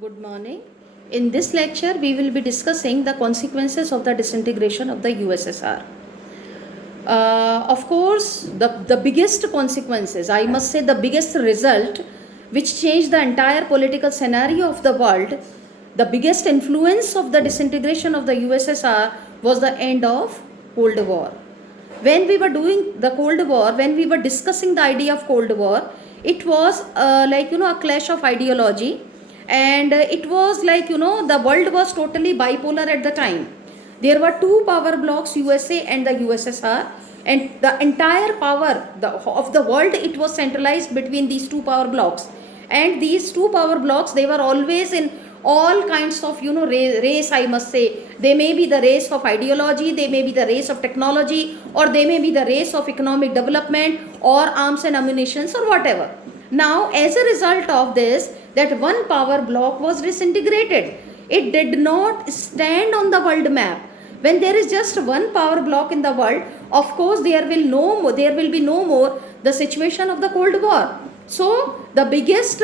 Good morning. In this lecture, we will be discussing the consequences of the disintegration of the USSR. Of course, the biggest consequences, I must say the biggest result which changed the entire political scenario of the world, the biggest influence of the disintegration of the USSR was the end of Cold War. When we were doing the Cold War, when we were discussing the idea of Cold War, it was a clash of ideology, and it was the world was totally bipolar at the time. There were two power blocks, USA and the USSR, and the entire power of the world, it was centralized between these two power blocks. And these two power blocks, they were always in all kinds of race, I must say. They may be the race of ideology, they may be the race of technology, or they may be the race of economic development or arms and ammunitions or whatever. Now, as a result of this, that one power block was disintegrated. It did not stand on the world map. When there is just one power block in the world, of course there will be no more the situation of the Cold War. So the biggest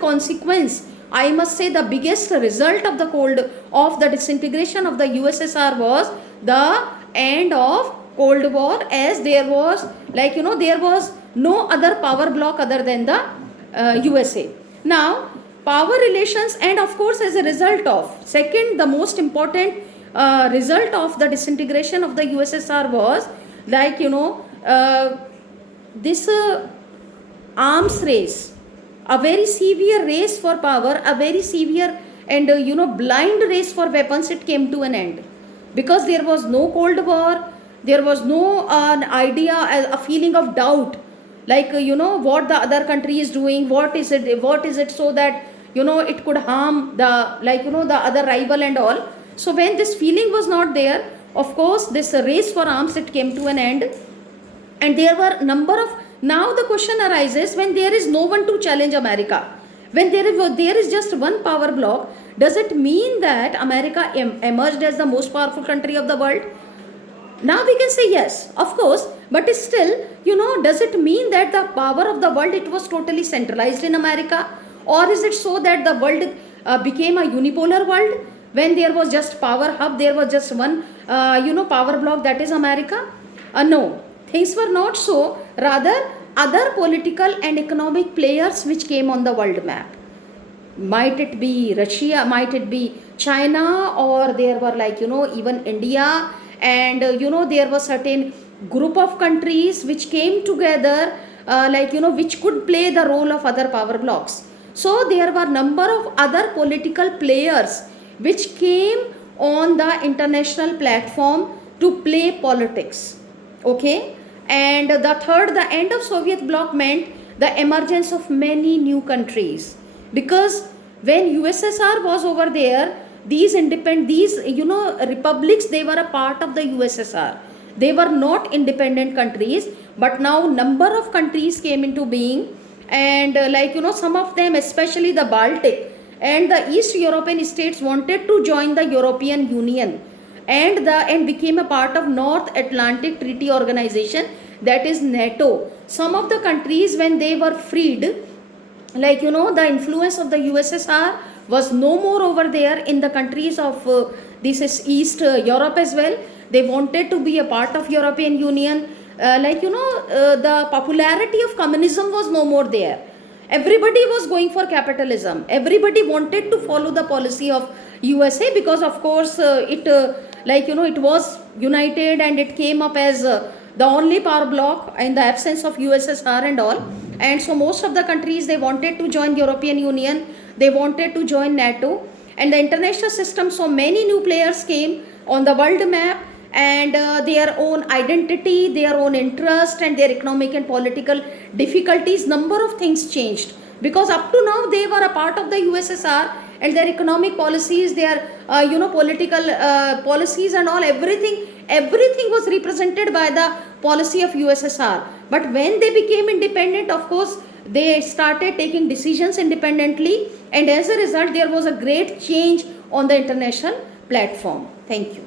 consequence, I must say the biggest result of the disintegration of the USSR was the end of Cold War, as there was there was no other power block other than the USA. Now, power relations, and of course as a result of, second the most important result of the disintegration of the USSR was this arms race, a very severe race for power, a very severe and blind race for weapons. It came to an end because there was no Cold War, there was no idea, a feeling of doubt, what the other country is doing, what is it, so that it could harm the other rival and all. So when this feeling was not there, of course this race for arms, it came to an end. And there were number of, now the question arises, when there is no one to challenge America, when there is just one power block, does it mean that America emerged as the most powerful country of the world? Now we can say yes, of course, but still, does it mean that the power of the world, it was totally centralized in America? Or is it so that the world became a unipolar world? When there was just power hub, there was just one power block, that is America? No, things were not so. Rather, other political and economic players which came on the world map. Might it be Russia, might it be China, or there were even India, and there was certain group of countries which came together, which could play the role of other power blocks. So there were number of other political players which came on the international platform to play politics. Okay, and the third, the end of Soviet bloc meant the emergence of many new countries, because when USSR was over there, these republics, they were a part of the USSR. They were not independent countries, but now number of countries came into being, and some of them, especially the Baltic and the East European states, wanted to join the European Union and became a part of North Atlantic Treaty Organization, that is NATO. Some of the countries, when they were freed, the influence of the USSR was no more over there in the countries of this is East Europe as well. They wanted to be a part of European Union. The popularity of communism was no more there. Everybody was going for capitalism. Everybody wanted to follow the policy of USA, because of course it was united, and it came up as the only power block in the absence of USSR and all. And so most of the countries, they wanted to join European Union, they wanted to join NATO and the international system. So many new players came on the world map, and their own identity, their own interest, and their economic and political difficulties, number of things changed, because up to now they were a part of the USSR, and their economic policies, their political policies and all, everything was represented by the policy of USSR. But when they became independent, of course they started taking decisions independently, and as a result there was a great change on the international platform. Thank you.